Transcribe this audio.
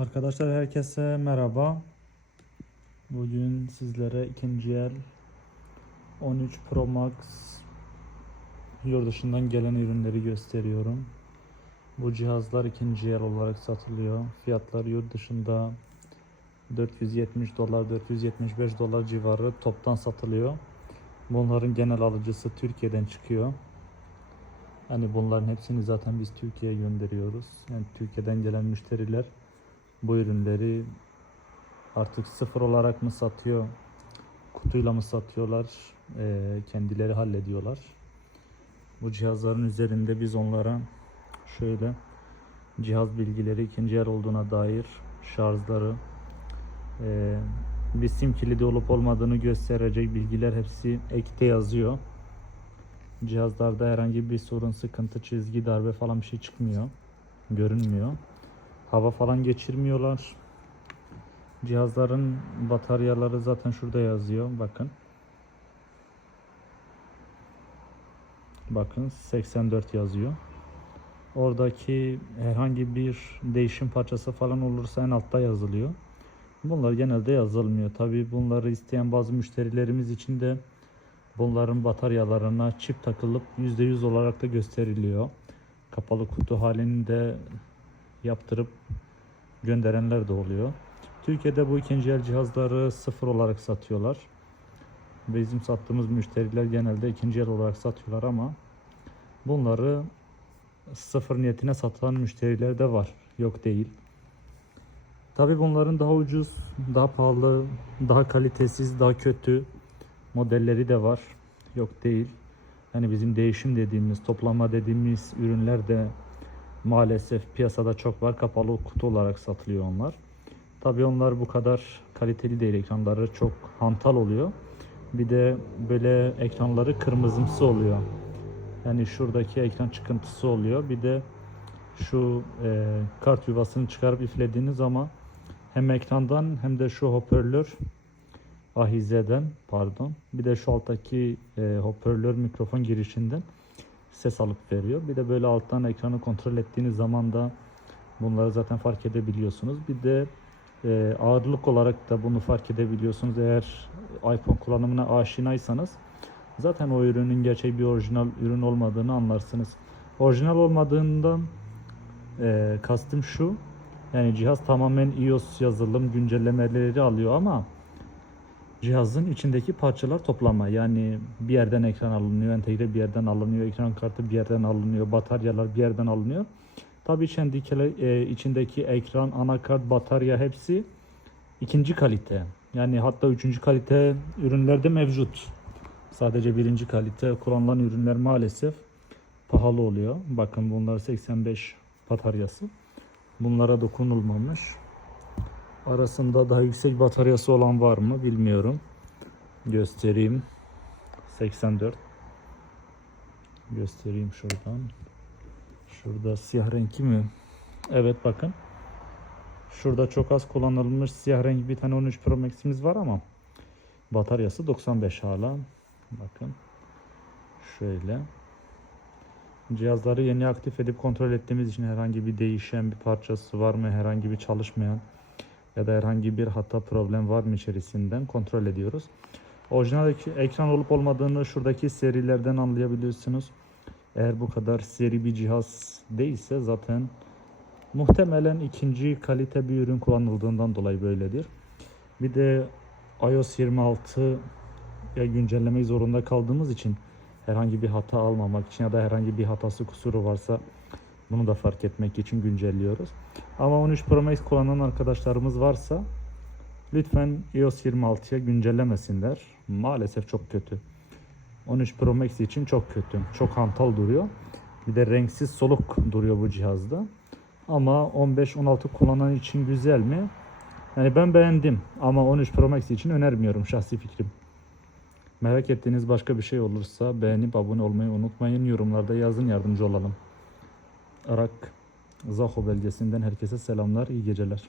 Arkadaşlar herkese merhaba. Bugün sizlere ikinci el 13 Pro Max yurt dışından gelen ürünleri gösteriyorum. Bu cihazlar ikinci el olarak satılıyor. Fiyatlar yurt dışında 470 dolar 475 dolar civarı toptan satılıyor. Bunların genel alıcısı Türkiye'den çıkıyor. Hani bunların hepsini zaten biz Türkiye'ye gönderiyoruz. Yani Türkiye'den gelen müşteriler bu ürünleri artık sıfır olarak mı satıyor, kutuyla mı satıyorlar, eee, kendileri hallediyorlar. Bu cihazların üzerinde biz onlara şöyle cihaz bilgileri ikinci el olduğuna dair şarjları, eee, bir sim kilidi olup olmadığını gösterecek bilgiler hepsi ekte yazıyor. Cihazlarda herhangi bir sorun, sıkıntı, çizgi, darbe falan bir şey çıkmıyor. Görünmüyor. Hava falan geçirmiyorlar. Cihazların bataryaları zaten şurada yazıyor. Bakın. Bakın 84 yazıyor. Oradaki herhangi bir değişim parçası falan olursa en altta yazılıyor. Bunlar genelde yazılmıyor. Tabi bunları isteyen bazı müşterilerimiz için de bunların bataryalarına çip takılıp %100 olarak da gösteriliyor. Kapalı kutu halinde yaptırıp gönderenler de oluyor. Türkiye'de bu ikinci el cihazları sıfır olarak satıyorlar. Bizim sattığımız müşteriler genelde ikinci el olarak satıyorlar ama bunları sıfır niyetine satan müşteriler de var. Yok değil. Tabi bunların daha ucuz, daha pahalı, daha kalitesiz, daha kötü modelleri de var. Yok değil. Yani bizim değişim dediğimiz, toplama dediğimiz ürünler de maalesef piyasada çok var. Kapalı kutu olarak satılıyor onlar. Tabii onlar bu kadar kaliteli değil. Ekranları çok hantal oluyor. Bir de böyle ekranları kırmızımsı oluyor. Yani şuradaki ekran çıkıntısı oluyor. Bir de şu e, kart yuvasını çıkarıp üflediğiniz zaman hem ekrandan hem de şu hoparlör ahizeden pardon bir de şu alttaki e, hoparlör mikrofon girişinden ses alıp veriyor. Bir de böyle alttan ekranı kontrol ettiğiniz zaman da bunları zaten fark edebiliyorsunuz. Bir de e, ağırlık olarak da bunu fark edebiliyorsunuz. Eğer iPhone kullanımına aşinaysanız zaten o ürünün gerçek bir orijinal ürün olmadığını anlarsınız. Orijinal olmadığından e, kastım şu. Yani cihaz tamamen iOS yazılım güncellemeleri alıyor ama cihazın içindeki parçalar toplama. Yani bir yerden ekran alınıyor, entegre bir yerden alınıyor, ekran kartı bir yerden alınıyor, bataryalar bir yerden alınıyor. Tabii e, içindeki ekran, anakart, batarya hepsi ikinci kalite. Yani hatta üçüncü kalite ürünlerde mevcut. Sadece birinci kalite kullanılan ürünler maalesef pahalı oluyor. Bakın bunlar 85 bataryası. Bunlara dokunulmamış. Arasında daha yüksek bataryası olan var mı bilmiyorum. Göstereyim. 84. Göstereyim şuradan. Şurada siyah renkli mi? Evet bakın. Şurada çok az kullanılmış siyah renk bir tane 13 Pro Max'imiz var ama bataryası 95 hala. Bakın. Şöyle. Cihazları yeni aktif edip kontrol ettiğimiz için herhangi bir değişen bir parçası var mı, herhangi bir çalışmayan ya da herhangi bir hata problem var mı içerisinden kontrol ediyoruz. Orijinal ekran olup olmadığını şuradaki serilerden anlayabiliyorsunuz. Eğer bu kadar seri bir cihaz değilse zaten muhtemelen ikinci kalite bir ürün kullanıldığından dolayı böyledir. Bir de iOS 26 ya güncellemeyi zorunda kaldığımız için herhangi bir hata almamak için ya da herhangi bir hatası kusuru varsa bunu da fark etmek için güncelliyoruz. Ama 13 Pro Max kullanan arkadaşlarımız varsa lütfen iOS 26'ya güncellemesinler. Maalesef çok kötü. 13 Pro Max için çok kötü. Çok hantal duruyor. Bir de renksiz soluk duruyor bu cihazda. Ama 15-16 kullanan için güzel mi? Yani ben beğendim ama 13 Pro Max için önermiyorum şahsi fikrim. Merak ettiğiniz başka bir şey olursa beğenip abone olmayı unutmayın. Yorumlarda yazın yardımcı olalım. Irak Zaho belgesinden herkese selamlar, iyi geceler.